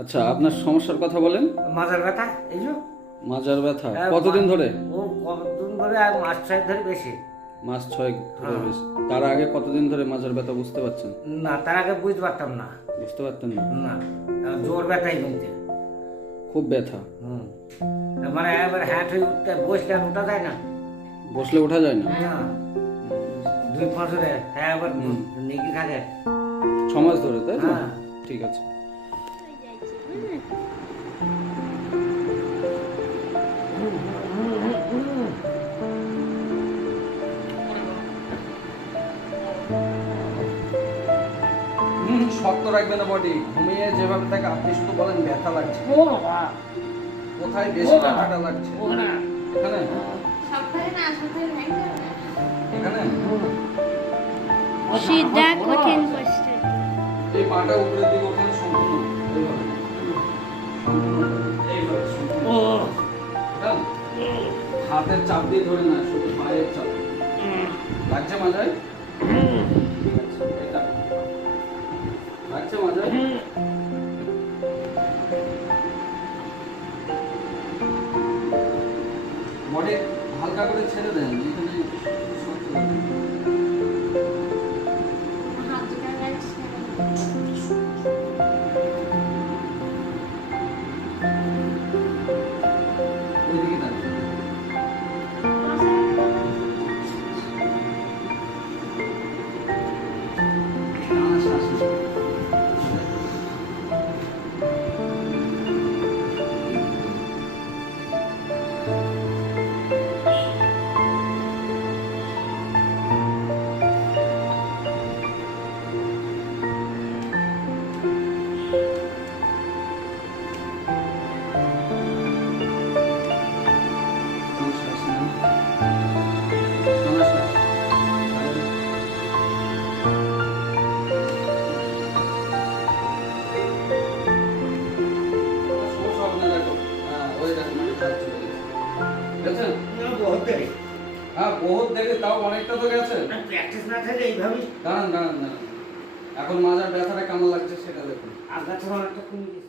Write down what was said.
আচ্ছা, আপনার সমস্যার কথা বলেন। মাজার ব্যথা, এই যে মাজার ব্যথা কতদিন ধরে? ও কতদিন ধরে? আর মাস 6 ধরে বেশি। মাস 6 ধরে বেশি। তার আগে কতদিন ধরে মাজার ব্যথা বুঝতে পারছেন? না, তার আগে বুঝতে পারতাম না। বুঝতে পারতেন না? না, জোর ব্যথাই বলতে। খুব ব্যথা। মানে এবার হ্যাট হয়ে উঠতে, বসলে আর উঠা যায় না। বসলে ওঠা যায় না? না, 2 বছরে হ্যাঁ এবার নেকি থাকে। 6 মাস ধরে, তাই তো? হ্যাঁ। ঠিক আছে। শক্ত রাখবে না বডি। ঘুমিয়ে যেভাবে থাকে আপনি শুধু বলেন ব্যথা লাগছে। কোথায় বেশি ব্যথাটা লাগছে? এখানে? এখানে? সিধা কঠিন বসতে। এই পাটা উপরের দিকে ওখানে সম্পূর্ণ এইভাবে। এইভাবে সম্পূর্ণ। বুঝলেন? হাতের চাপ দিয়ে ধরে না, শুধু পায়ের চাপ। লাগছে মাজায়? এটা লাগছে মাজায়? বডি হালকা করে ছেড়ে দেন, এখানে শক্ত লাগবে। ওইদিকে দাঁড়ান। টানা শ্বাস নিন। টানা শ্বাস নিন। টানা শ্বাস। ছাড়েন। সমস্যা হবে না, দেখো। হ্যাঁ, ওই দেখো, মানে কাজ চলে গেছে। দেখেছেন? বহুত দেরি। হ্যাঁ, বহুত দেরি, তাও অনেকটা তো গেছে। প্র্যাকটিস না থাকলে এইভাবেই দাঁড়ান দাঁড়ান দাঁড়ান। এখন মাজার ব্যথাটা কেমন লাগছে সেটা দেখুন। আঘাত অনেকটা কমে গেছে।